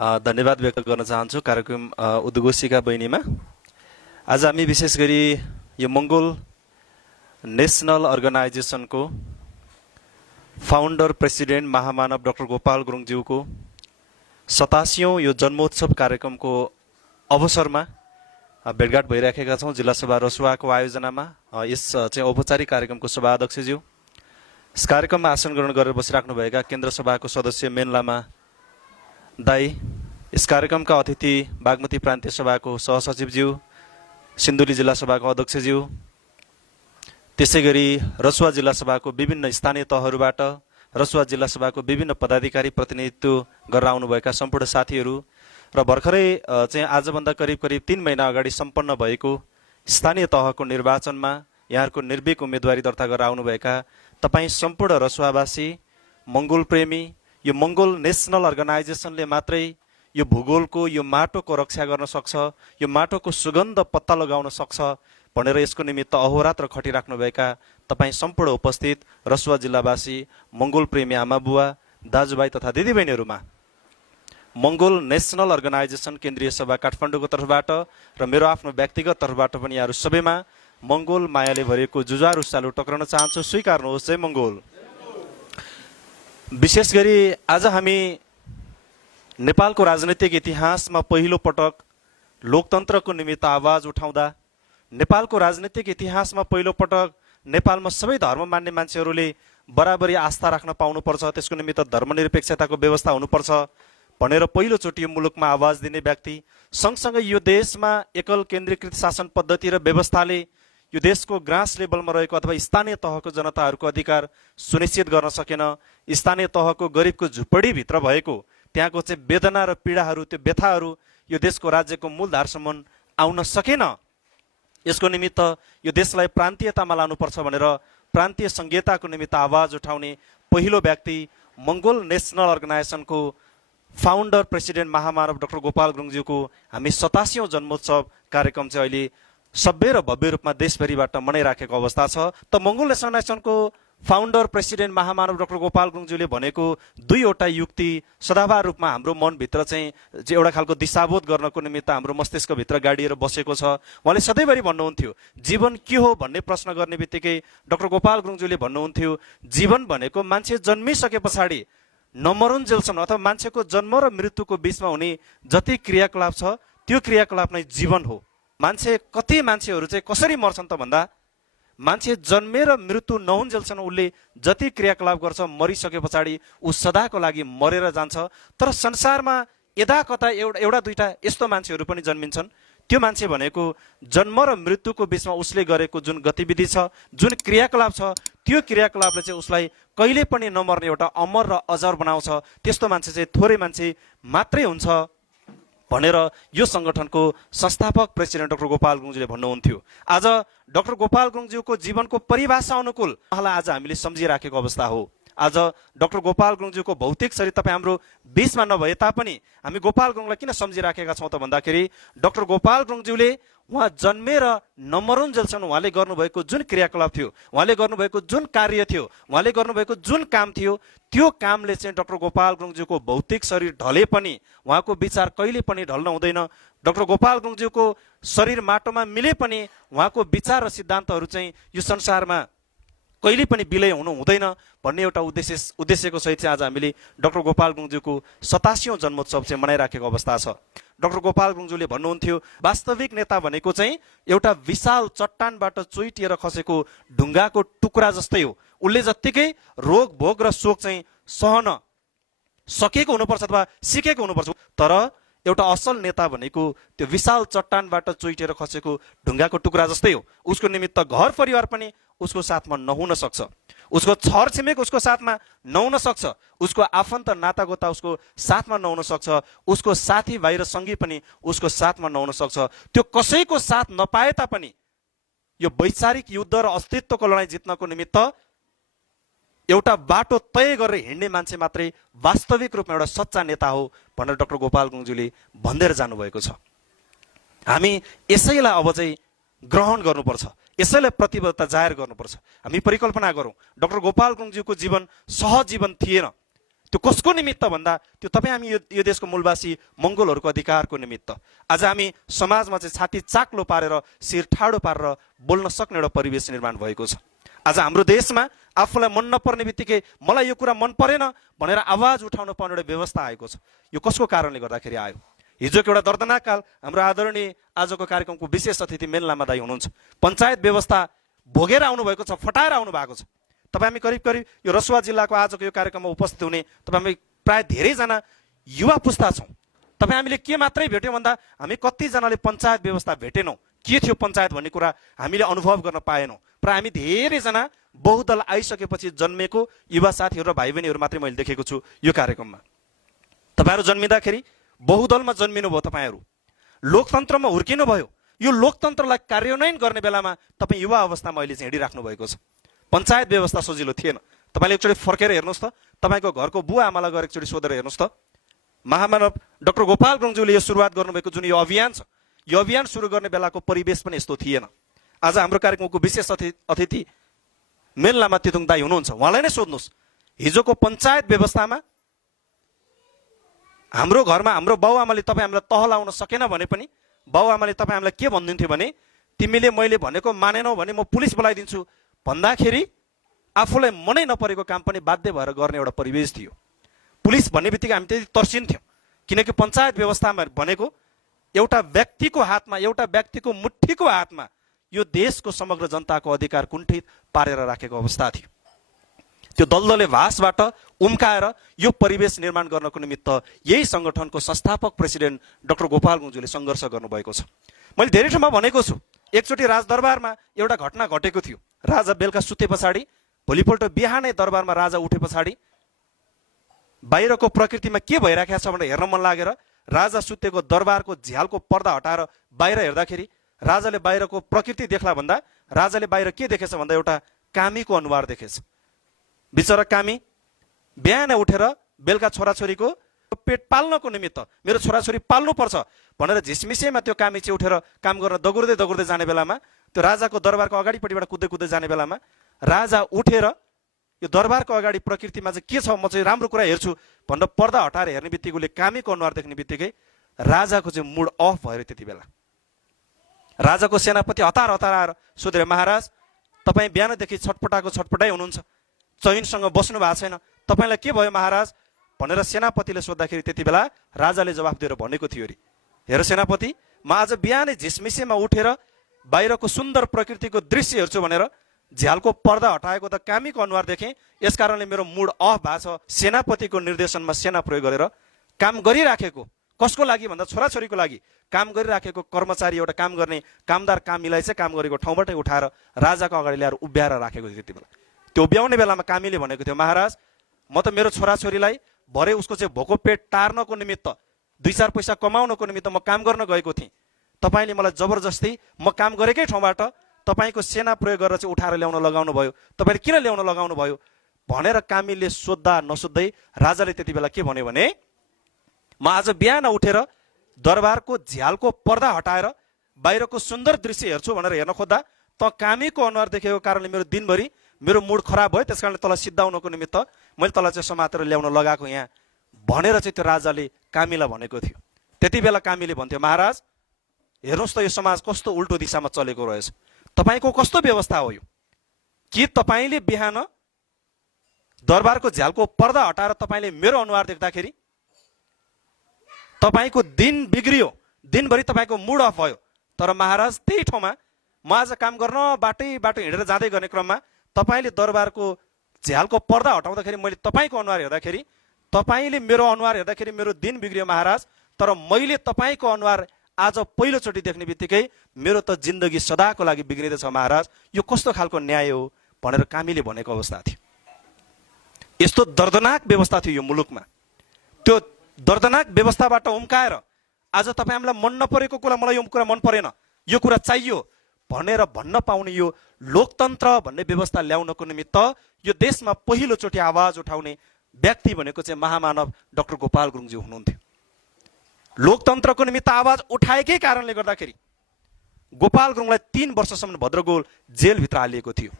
धन्यवाद व्यक्त गर्न चाहन्छु कार्यक्रम उद्घोषिका बहिनीमा। आज हामी विशेष गरी यो मङ्गोल नेसनल अर्गनाइजेसनको फाउन्डर प्रेसिडेन्ट महामानव डाक्टर गोपाल गुरुङज्यूको 87औं यो जन्मोत्सव कार्यक्रमको अवसरमा भेटघाट भइराखेका छौँ जिल्ला सभा रसुवाको आयोजनामा। यस चाहिँ औपचारिक कार्यक्रमको सभा अध्यक्षज्यू, यस कार्यक्रममा आसन ग्रहण गरेर बसिराख्नुभएका केन्द्र सभाको सदस्य मेन लामा दाई, यस कार्यक्रमका अतिथि बागमती प्रान्तीय सभाको सहसचिवज्यू, सिन्धुली जिल्ला सभाको अध्यक्षज्यू, त्यसै गरी रसुवा जिल्ला सभाको विभिन्न स्थानीय तहहरूबाट रसुवा जिल्ला सभाको विभिन्न पदाधिकारी प्रतिनिधित्व गरेर आउनुभएका सम्पूर्ण साथीहरू र भर्खरै चाहिँ आजभन्दा करिब 3 महिना अगाडि सम्पन्न भएको स्थानीय तहको निर्वाचनमा यहाँहरूको निर्भीक उम्मेदवारी दर्ता गरेर आउनुभएका तपाईँ सम्पूर्ण रसुवावासी, मङ्गोल प्रेमी, यो मङ्गोल नेसनल अर्गनाइजेसनले मात्रै यो भूगोलको, यो माटोको रक्षा गर्न सक्छ, यो माटोको सुगन्ध पत्ता लगाउन सक्छ भनेर यसको निमित्त अहोरात्र खटिराख्नुभएका तपाईँ सम्पूर्ण उपस्थित रसुवा जिल्लावासी, मङ्गोल प्रेमी आमा बुवा, दाजुभाइ तथा दिदीबहिनीहरूमा मङ्गोल नेसनल अर्गनाइजेसन केन्द्रीय सभा काठमाडौँको तर्फबाट र मेरो आफ्नो व्यक्तिगत तर्फबाट पनि यहाँहरू सबैमा मङ्गोल मायाले भरिएको जुझारु सालु टक्राउन चाहन्छु। स्वीकार्नुहोस्, जय मङ्गोल। विशेष गरी आज हामी नेपालको राजनैतिक इतिहासमा पहिलो पटक लोकतन्त्रको निमित्त आवाज उठाउँदा, नेपालको राजनैतिक इतिहासमा पहिलो पटक नेपालमा सबै धर्म मान्ने मान्छेहरूले बराबरी आस्था राख्न पाउनुपर्छ, त्यसको निमित्त धर्मनिरपेक्षताको व्यवस्था हुनुपर्छ भनेर पहिलोचोटि यो मुलुकमा आवाज दिने व्यक्ति, सँगसँगै यो देशमा एकल केन्द्रीकृत शासन पद्धति र व्यवस्थाले यो देशको ग्रास लेभलमा रहेको अथवा स्थानीय तहको जनताहरूको अधिकार सुनिश्चित गर्न सकेन, स्थानीय तहको गरिबको झुपडीभित्र भएको त्यहाँको चाहिँ वेदना र पीडाहरू, त्यो व्यथाहरू यो देशको राज्यको मूलधारसम्म आउन सकेन। यसको निमित्त यो देशलाई प्रान्तीयतामा लानुपर्छ भनेर प्रान्तीय संहिताको निमित्त आवाज उठाउने पहिलो व्यक्ति मङ्गोल नेसनल अर्गनाइजेसनको फाउन्डर प्रेसिडेन्ट महामानव डाक्टर गोपाल गुरुङज्यूको हामी 87औं जन्मोत्सव कार्यक्रम चाहिँ अहिले सभ्य र भव्य रूपमा देशभरिबाट मनाइराखेको अवस्था छ। त मङ्गोल नेसनल अर्गनाइजेसनको फाउन्डर प्रेसिडेन्ट महामानव डाक्टर गोपाल गुरुङज्यूले भनेको दुईवटा युक्ति सदाबहार रूपमा हाम्रो मनभित्र चाहिँ एउटा खालको दिशाबोध गर्नको निमित्त हाम्रो मस्तिष्कभित्र गाडिएर बसेको छ। उहाँले सधैँभरि भन्नुहुन्थ्यो, जीवन के हो भन्ने प्रश्न गर्ने बित्तिकै डाक्टर गोपाल गुरुङज्यूले भन्नुहुन्थ्यो, जीवन भनेको मान्छे जन्मिसके पछाडि नमरुन्जेलसम्म अथवा मान्छेको जन्म र मृत्युको बिचमा हुने जति क्रियाकलाप छ त्यो क्रियाकलाप नै जीवन हो। कति मान्छेहरू चाहिँ कसरी मर्छन् त भन्दा, मान्छे जन्मेर मृत्यु नहुन्जेलसम्म उसले जति क्रियाकलाप गर्छ मरिसके पछाडि ऊ सदाको लागि मरेर जान्छ। तर संसारमा यदा कता एउटा दुईटा यस्तो मान्छेहरू पनि जन्मिन्छन्, त्यो मान्छे भनेको जन्म र मृत्युको बिचमा उसले गरेको जुन गतिविधि छ, जुन क्रियाकलाप छ, त्यो क्रियाकलापले चाहिँ उसलाई कहिले पनि नमर्ने एउटा अमर र अजर बनाउँछ। त्यस्तो मान्छे चाहिँ थोरै मान्छे मात्रै हुन्छ भनेर यो संगठनको संस्थापक प्रेसिडेन्ट डाक्टर गोपाल गुरुङज्यूले भन्नुहुन्थ्यो। आज डाक्टर गोपाल गुरुङज्यूको जीवनको परिभाषा अनुकूल उहाँलाई आज हामीले सम्झिराखेको अवस्था हो। आज डाक्टर गोपाल गुरुङज्यूको भौतिक शरीर तपाईँ हाम्रो बिचमा नभए तापनि हामी गोपाल गुरुङलाई किन सम्झिराखेका छौँ त भन्दाखेरि डाक्टर गोपाल गुरुङज्यूले उहाँ जन्मेर नमरुन्जेलसम्म उहाँले गर्नुभएको जुन क्रियाकलाप थियो, उहाँले गर्नुभएको जुन कार्य थियो, उहाँले गर्नुभएको जुन काम थियो, त्यो कामले चाहिँ डाक्टर गोपाल गुरुङज्यूको भौतिक शरीर ढले पनि उहाँको विचार कहिले पनि ढल्न हुँदैन। डाक्टर गोपाल गुरुङज्यूको शरीर माटोमा मिले पनि उहाँको विचार र सिद्धान्तहरू चाहिँ यो संसारमा कहिले पनि विलय हुनु हुँदैन भन्ने एउटा उद्देश्यको सहित चाहिँ आज हामीले डाक्टर गोपाल गुरुङज्यूको 87औं जन्मोत्सव चाहिँ मनाइराखेको अवस्था छ। डाक्टर गोपाल गुरुङज्यूले भन्नुहुन्थ्यो, वास्तविक नेता भनेको चाहिँ एउटा विशाल चट्टानबाट चुइटिएर खसेको ढुङ्गाको टुक्रा जस्तै हो। उसले जत्तिकै रोग भोग र शोक चाहिँ सहन सकेको हुनुपर्छ अथवा सिकेको हुनुपर्छ। तर एउटा असल नेता भनेको त्यो विशाल चट्टानबाट चुइटिएर खसेको ढुङ्गाको टुक्रा जस्तै हो। उसको निमित्त घर परिवार पनि उसको साथमा नहुन सक्छ, उसको छर छिमेक उसको साथमा नहुन सक्छ, उसको आफन्त नातागोता उसको साथमा नहुन सक्छ, उसको साथी भाइ र सङ्गी पनि उसको साथमा नहुन सक्छ। त्यो कसैको साथ नपाए तापनि यो वैचारिक युद्ध र अस्तित्वको लडाइँ जित्नको निमित्त एउटा बाटो तय गरेर हिँड्ने मान्छे मात्रै वास्तविक रूपमा एउटा सच्चा नेता हो भनेर डाक्टर गोपाल गुरुङज्यूले भन्दै जानुभएको छ। हामी यसैलाई अब चाहिँ ग्रहण गर्नुपर्छ, यसैलाई प्रतिबद्धता जाहेर गर्नुपर्छ। हामी परिकल्पना गरौँ, डाक्टर गोपाल गुरुङज्यूको जीवन सहज जीवन थिएन। त्यो कसको निमित्त भन्दा त्यो तपाईँ हामी यो देशको मूलवासी मङ्गोलहरूको अधिकारको निमित्त। आज हामी समाजमा चाहिँ छाती चाक्लो पारेर शिर ठाडो पारेर बोल्न सक्ने एउटा परिवेश निर्माण भएको छ। आज हाम्रो देशमा आफूलाई मन नपर्ने बित्तिकै मलाई यो कुरा मन परेन भनेर आवाज उठाउन पर्ने एउटा व्यवस्था आएको छ। यो कसको कारणले गर्दाखेरि आयो? हिजोको एउटा दर्दनाक काल हाम्रो आदरणीय आजको कार्यक्रमको विशेष अतिथि मेन लामा दाई हुनुहुन्छ। पञ्चायत व्यवस्था भोगेर आउनुभएको छ, फटाएर आउनु भएको छ। तपाईँ हामी करिब करिब यो रसुवा जिल्लाको आजको यो कार्यक्रममा उपस्थित हुने तपाईँ हामी प्राय धेरैजना युवा पुस्ता छौँ। तपाईँ हामीले के मात्रै भेट्यौँ भन्दा हामी कतिजनाले पञ्चायत व्यवस्था भेटेनौँ, के थियो पञ्चायत भन्ने कुरा हामीले अनुभव गर्न पाएनौँ। प्राय हामी धेरैजना बहुदल आइसकेपछि जन्मेको युवा साथीहरू र भाइ बहिनीहरू मात्रै मैले देखेको छु यो कार्यक्रममा। तपाईँहरू जन्मिँदाखेरि बहुदलमा जन्मिनु भयो, तपाईँहरू लोकतन्त्रमा हुर्किनु भयो। यो लोकतन्त्रलाई कार्यान्वयन गर्ने बेलामा तपाईँ युवा अवस्थामा अहिले चाहिँ हिँडिराख्नु भएको छ। पञ्चायत व्यवस्था सजिलो थिएन। तपाईँले एकचोटि फर्केर हेर्नुहोस् त, तपाईँको घरको बुवा आमालाई गएर एकचोटि सोधेर हेर्नुहोस् त। महामानव डाक्टर गोपाल गुरुङज्यूले यो सुरुवात गर्नुभएको जुन यो अभियान छ, यो अभियान सुरु गर्ने बेलाको परिवेश पनि यस्तो थिएन। आज हाम्रो कार्यक्रमको विशेष अतिथि मेन लामा तितुङ दाई हुनुहुन्छ, उहाँलाई नै सोध्नुहोस्, हिजोको पञ्चायत व्यवस्थामा हाम्रो घरमा हाम्रो बाउआमाले तपाईँ हामीलाई तह लाउन सकेन भने पनि बाउआमाले तपाईँ हामीलाई के भनिदिन्थ्यो भने तिमीले मैले भनेको मानेनौ भने म पुलिस बोलाइदिन्छु भन्दाखेरि आफूलाई मनै नपरेको काम पनि बाध्य भएर गर्ने एउटा परिवेश थियो। पुलिस भन्ने बित्तिकै हामी त्यति तर्सिन्थ्यौँ, किनकि पञ्चायत व्यवस्थामा भनेको एउटा व्यक्तिको हातमा, एउटा व्यक्तिको मुठ्ठीको हातमा यो देशको समग्र जनताको अधिकार कुण्ठित पारेर राखेको अवस्था थियो। त्यो दलदले भासबाट उम्काएर यो परिवेश निर्माण गर्नको निमित्त यही सङ्गठनको संस्थापक प्रेसिडेन्ट डाक्टर गोपाल गुरुङज्यूले सङ्घर्ष गर्नुभएको छ। मैले धेरै ठाउँमा भनेको छु, एकचोटि राजदरबारमा एउटा घटना घटेको थियो। राजा बेलुका सुते पछाडि भोलिपल्ट बिहानै दरबारमा राजा उठे पछाडि बाहिरको प्रकृतिमा के भइराखेको छ भनेर हेर्न मन लागेर राजा सुतेको दरबारको झ्यालको पर्दा हटाएर बाहिर हेर्दाखेरि राजाले बाहिरको प्रकृति देख्ला भन्दा राजाले बाहिर के देखेछ भन्दा एउटा कामीको अनुहार देखेछ। बिचरा कामी बिहान उठेर बेलुका छोराछोरीको पेट पाल्नको निमित्त मेरो छोराछोरी पाल्नुपर्छ भनेर झिसमिसेमा त्यो कामी चाहिँ उठेर काम गर्न दगुर्दै दगुर्दै जाने बेलामा, त्यो राजाको दरबारको अगाडिपट्टिबाट कुद्दै कुद्दै जाने बेलामा राजा उठेर यो दरबारको अगाडि प्रकृतिमा चाहिँ के छ म चाहिँ राम्रो कुरा हेर्छु भनेर पर्दा हटाएर हेर्ने बित्तिकै उसले कामीको अनुहार देख्ने बित्तिकै राजाको चाहिँ मुड अफ भयो। त्यति बेला राजाको सेनापति हतार हतार आएर सोधे, महाराज तपाईँ बिहानदेखि छटपटाइ हुनुहुन्छ, चैनसँग बस्नु भएको छैन, तपाईँलाई के भयो महाराज भनेर सेनापतिले सोद्धाखेरि त्यति बेला राजाले जवाफ दिएर भनेको थियो अरे, हेर सेनापति, म आज बिहानै झिसमिसेमा उठेर बाहिरको सुन्दर प्रकृतिको दृश्य हेर्छु भनेर झ्यालको पर्दा हटाएको त कामीको अनुहार देखेँ, यस कारणले मेरो मुड अफ भएको छ। सेनापतिको निर्देशनमा सेना प्रयोग गरेर काम गरिराखेको, कसको लागि भन्दा छोराछोरीको लागि काम गरिराखेको कर्मचारी, एउटा काम गर्ने कामदार कामीलाई चाहिँ काम गरेको ठाउँबाटै उठाएर राजाको अगाडि ल्याएर उभ्याएर राखेको थियो। त्यति बेला त्यो उभ्याउने बेलामा कामीले भनेको थियो, महाराज म त मेरो छोराछोरीलाई भरे उसको चाहिँ भोको पेट टार्नको निमित्त, 2-4 पैसा कमाउनको निमित्त म काम गर्न गएको थिएँ, तपाईँले मलाई जबरजस्ती म काम गरेकै ठाउँबाट तपाईँको सेना प्रयोग गरेर चाहिँ उठाएर ल्याउन लगाउनु भयो, तपाईँले किन ल्याउन लगाउनु भयो भनेर कामीले सोद्धा नसोध्दै राजाले त्यति बेला के भन्यो भने, म आज बिहान उठेर दरबारको झ्यालको पर्दा हटाएर बाहिरको सुन्दर दृश्य हेर्छु भनेर हेर्न खोज्दा त कामीको अनुहार देखेको कारणले मेरो दिनभरि मेरो मुड खराब भयो, त्यस कारणले तँलाई सिद्धाउनको निमित्त मैले तँलाई चाहिँ समातेर ल्याउन लगाएको यहाँ भनेर चाहिँ त्यो राजाले कामीलाई भनेको थियो। त्यति बेला कामीले भन्थ्यो, महाराज हेर्नुहोस् त यो समाज कस्तो उल्टो दिशामा चलेको रहेछ, तपाईँको कस्तो व्यवस्था हो यो, कि तपाईँले बिहान दरबारको झ्यालको पर्दा हटाएर तपाईँले मेरो अनुहार देख्दाखेरि तपाईँको दिन बिग्रियो, दिनभरि तपाईँको मुड अफ भयो। तर महाराज त्यही ठाउँमा म आज काम गर्न बाटो हिँडेर जाँदै गर्ने क्रममा तपाईँले दरबारको झ्यालको पर्दा हटाउँदाखेरि मैले तपाईँको अनुहार हेर्दाखेरि, तपाईँले मेरो अनुहार हेर्दाखेरि मेरो दिन बिग्रियो महाराज, तर मैले तपाईँको अनुहार आज पहिलोचोटि देख्ने बित्तिकै मेरो त जिन्दगी सदाको लागि बिग्रिँदैछ महाराज, यो कस्तो खालको न्याय हो भनेर कामीले भनेको अवस्था थियो। यस्तो दर्दनाक व्यवस्था थियो यो मुलुकमा। त्यो दर्दनाक व्यवस्थाबाट उम्काएर आज तपाईँ हामीलाई मन नपरेको कुरा, मलाई यो कुरा मन परेन, यो कुरा चाहियो भनेर भन्न पाउने यो लोकतन्त्र भन्ने व्यवस्था ल्याउनको निमित्त यो देशमा पहिलोचोटि आवाज उठाउने व्यक्ति भनेको चाहिँ महामानव डाक्टर गोपाल गुरुङज्यू हुनुहुन्थ्यो। लोकतन्त्रको निमित्त आवाज उठाएकै कारणले गर्दाखेरि गोपाल गुरुङलाई 3 वर्षसम्म भद्रगोल जेलभित्र हालिएको थियो।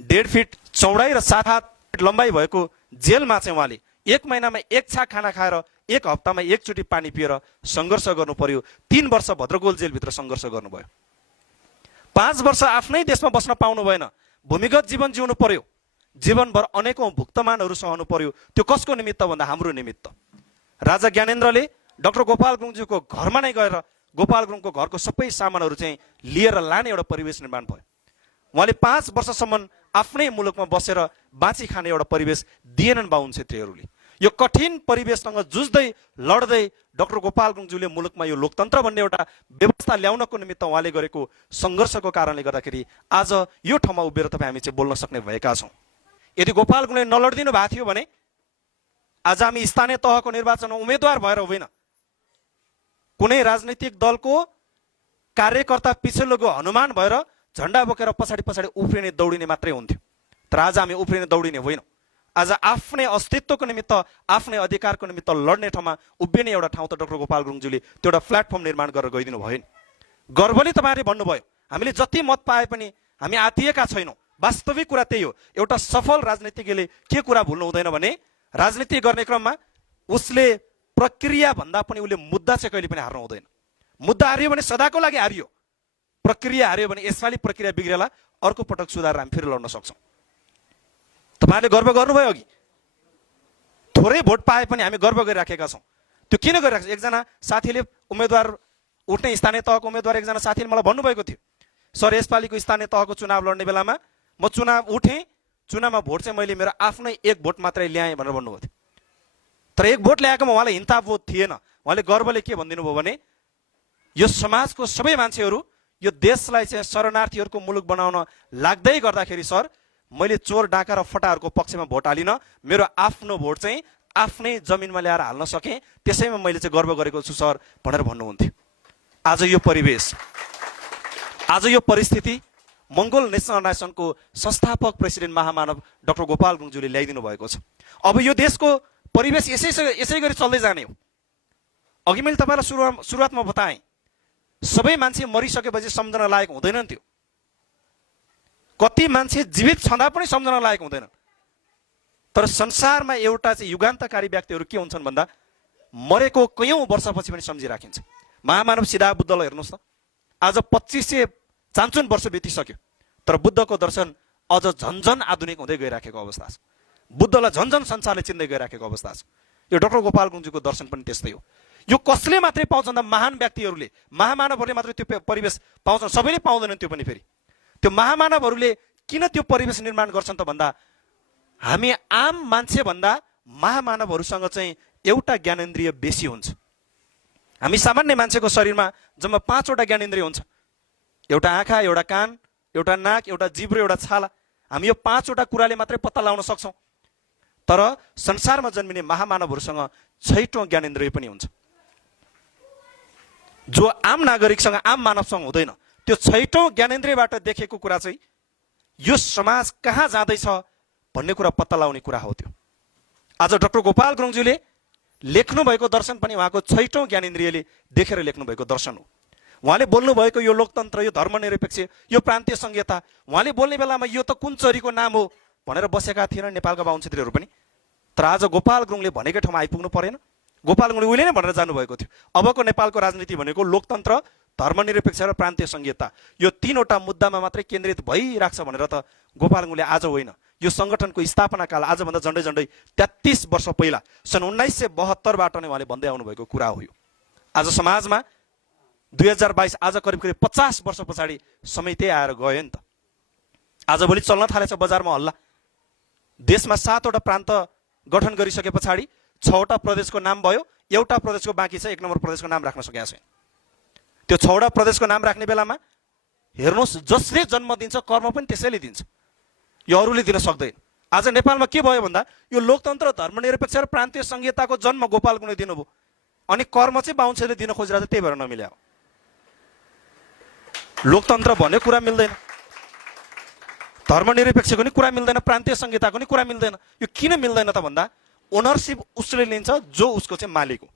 1.5 फिट चौडाइ र 7 हात लम्बाइ भएको जेलमा चाहिँ उहाँले 1 महिनामा 1 छाक खाना खाएर 1 हप्तामा 1 चोटि पानी पिएर सङ्घर्ष गर्नु पर्यो। 3 वर्ष भद्रकोल जेलभित्र सङ्घर्ष गर्नुभयो। 5 वर्ष आफ्नै देशमा बस्न पाउनु भएन, भूमिगत जीवन जिउनु पर्यो, जीवनभर अनेकौं भुक्तमानहरू सहनु पर्यो। त्यो कसको निमित्त भन्दा हाम्रो निमित्त। राजा ज्ञानेन्द्रले डाक्टर गोपाल गुरुङज्यूको घरमा नै गएर गोपाल गुरुङको घरको सबै सामानहरू चाहिँ लिएर लाने एउटा परिवेश निर्माण भयो। उहाँले 5 वर्षसम्म आफ्नै मुलुकमा बसेर बाँची खाने एउटा परिवेश दिएनन् बाहुन छेत्रीहरूले। यो कठिन परिवेशसँग जुझ्दै लड्दै डाक्टर गोपाल गुरुङज्यूले मुलुकमा यो लोकतन्त्र भन्ने एउटा व्यवस्था ल्याउनको निमित्त उहाँले गरेको सङ्घर्षको कारणले गर्दाखेरि आज यो ठाउँमा उभिएर तपाईँ हामी चाहिँ बोल्न सक्ने भएका छौँ। यदि गोपाल गुरुङले नलडिदिनु भएको थियो भने आज हामी स्थानीय तहको निर्वाचनमा उम्मेदवार भएर होइन, कुनै राजनैतिक दलको कार्यकर्ता पिछल्लोको हनुमान भएर झन्डा बोकेर पछाडि पछाडि उफ्रिने दौडिने मात्रै हुन्थ्यो। तर आज हामी उफ्रिने दौडिने होइनौँ। आज आफ्नै अस्तित्वको निमित्त, आफ्नै अधिकारको निमित्त लड्ने ठाउँमा उभिने एउटा ठाउँ त डाक्टर गोपाल गुरुङज्यूले त्यो एउटा प्लेटफर्म निर्माण गरेर गइदिनु भयो नि। गर्वले तपाईँहरूले भन्नुभयो हामीले जति मत पाए पनि हामी आतिएका छैनौँ। वास्तविक कुरा त्यही हो। एउटा सफल राजनीतिज्ञले के कुरा भुल्नु हुँदैन भने राजनीति गर्ने क्रममा उसले प्रक्रिया भन्दा पनि उसले मुद्दा चाहिँ कहिले पनि हार्नु हुँदैन। मुद्दा हारियो भने सदाको लागि हारियो, प्रक्रिया हारियो भने यसपालि प्रक्रिया बिग्रेला, अर्को पटक सुधार हामी फेरि लड्न सक्छौँ। तपाईँहरूले गर्व गर्नुभयो अघि, थोरै भोट पाए पनि हामी गर्व गरिराखेका छौँ। त्यो किन गरिराखेको छ? एकजना साथीले उम्मेदवार उठ्ने स्थानीय तहको उम्मेदवार एकजना साथीले मलाई भन्नुभएको थियो, सर यसपालिको स्थानीय तहको चुनाव लड्ने बेलामा म चुनाव उठेँ, चुनावमा भोट चाहिँ मैले मेरो आफ्नै 1 भोट मात्रै ल्याएँ भनेर भन्नुभएको थियो। तर 1 भोट ल्याएकोमा उहाँलाई हिन्ताबोध थिएन। उहाँले गर्वले के भनिदिनु भयो भने यो समाजको सबै मान्छेहरू यो देशलाई चाहिँ शरणार्थीहरूको मुलुक बनाउन लाग्दै गर्दाखेरि सर मैले चोर डाका र फटाहरूको पक्षमा भोट हालिनँ, मेरो आफ्नो भोट चाहिँ आफ्नै जमिनमा ल्याएर हाल्न सकेँ, त्यसैमा मैले चाहिँ गर्व गरेको छु सर भनेर भन्नुहुन्थ्यो। आज यो परिवेश, आज यो परिस्थिति मङ्गोल नेसनल अर्गनाइजेसनको संस्थापक प्रेसिडेन्ट महामानव डाक्टर गोपाल गुरुङज्यूले ल्याइदिनु भएको छ। अब यो देशको परिवेश यसै गरी चल्दै जाने हो। अघि मैले तपाईँलाई सुरुवातमा बताएँ, सबै मान्छे मरिसकेपछि सम्झना लायक हुँदैनन्। त्यो कति मान्छे जीवित छँदा पनि सम्झना लायक हुँदैन। तर संसारमा एउटा चाहिँ युगान्तकारी व्यक्तिहरू के हुन्छन् भन्दा मरेको कयौं वर्षपछि पनि सम्झिराखिन्छ। महामानव सिद्धा बुद्धलाई हेर्नुहोस् त, आज 2550 वर्ष बितिसक्यो, तर बुद्धको दर्शन अझ झन्झन आधुनिक हुँदै गइराखेको अवस्था छ। बुद्धलाई झन्झन संसारले चिन्दै गइराखेको अवस्था छ। यो डाक्टर गोपाल गुरुङज्यूको दर्शन पनि त्यस्तै हो। यो कसले मात्रै पाउँछन् त? महान व्यक्तिहरूले, महामानवहरूले मात्रै त्यो परिवेश पाउँछन्, सबैले पाउँदैनन्। त्यो पनि फेरि त्यो महामानवहरूले किन त्यो परिवेश निर्माण गर्छन् त भन्दा हामी आम मान्छे भन्दा महामानवहरूसँग चाहिँ एउटा ज्ञानेन्द्रिय बेसी हुन्छ। हामी सामान्य मान्छेको शरीरमा जम्मा 5वटा ज्ञानेन्द्रिय हुन्छ। एउटा आँखा, एउटा कान, एउटा नाक, एउटा जिब्रो, एउटा छाला। हामी यो 5वटा कुराले मात्रै पत्ता लगाउन सक्छौँ। तर संसारमा जन्मिने महामानवहरूसँग 6औं ज्ञानेन्द्रिय पनि हुन्छ, जो आम नागरिकसँग, आम मानवसँग हुँदैन। त्यो 6औं ज्ञानेन्द्रियबाट देखेको कुरा चाहिँ यो समाज कहाँ जाँदैछ भन्ने कुरा पत्ता लगाउने कुरा हो। त्यो आज डाक्टर गोपाल गुरुङज्यूले लेख्नु भएको दर्शन पनि उहाँको 6औं ज्ञानेन्द्रियले देखेर लेख्नु भएको दर्शन हो। उहाँले बोल्नु भएको यो लोकतन्त्र, यो धर्मनिरपेक्ष, यो प्रान्तीय संहिता, उहाँले बोल्ने बेलामा यो त कुन चरीको नाम हो भनेर बसेका थिएनन् नेपालका बाहुन छेत्रीहरू पनि। तर आज गोपाल गुरुङले भनेकै ठाउँमा आइपुग्नु परेन। गोपाल गुरुङले उहिले नै भनेर जानुभएको थियो, अबको नेपालको राजनीति भनेको लोकतन्त्र, धर्मनिरपेक्ष र प्रान्तीय संहिता, यो 3वटा मुद्दामा मात्रै केन्द्रित भइराख्छ भनेर त गोपाल गुरुङले आज होइन, यो सङ्गठनको स्थापना काल आजभन्दा झन्डै झन्डै 33 वर्ष पहिला सन् 1972बाट नै उहाँले भन्दै आउनुभएको कुरा हो। यो आज समाजमा 2022 आज करिब 50 वर्ष पछाडि समय त्यही आएर गयो नि त। आजभोलि चल्न थालेछ बजारमा हल्ला। देशमा 7वटा प्रान्त गठन गरिसके पछाडि 6वटा प्रदेशको नाम भयो, एउटा प्रदेशको बाँकी छ, 1 नम्बर प्रदेशको नाम राख्न सकेका छैन। त्यो 6वटा प्रदेशको नाम राख्ने बेलामा हेर्नुहोस्, जसले जन्म दिन्छ कर्म पनि त्यसैले दिन्छ, यो अरूले दिन सक्दैन। आज नेपालमा के भयो भन्दा यो लोकतन्त्र, धर्मनिरपेक्ष र प्रान्तीय संहिताको जन्म गोपाल गुरुङले दिनुभयो, अनि कर्म चाहिँ बाहुन छेत्रीले दिन खोजिरहेको छ, त्यही भएर नमिल्या हो। लोकतन्त्र भन्ने कुरा मिल्दैन, धर्मनिरपेक्षको नि कुरा मिल्दैन, प्रान्तीय संहिताको नि कुरा मिल्दैन। यो किन मिल्दैन त भन्दा ओनरसिप उसले लिन्छ जो उसको चाहिँ मालिक हो।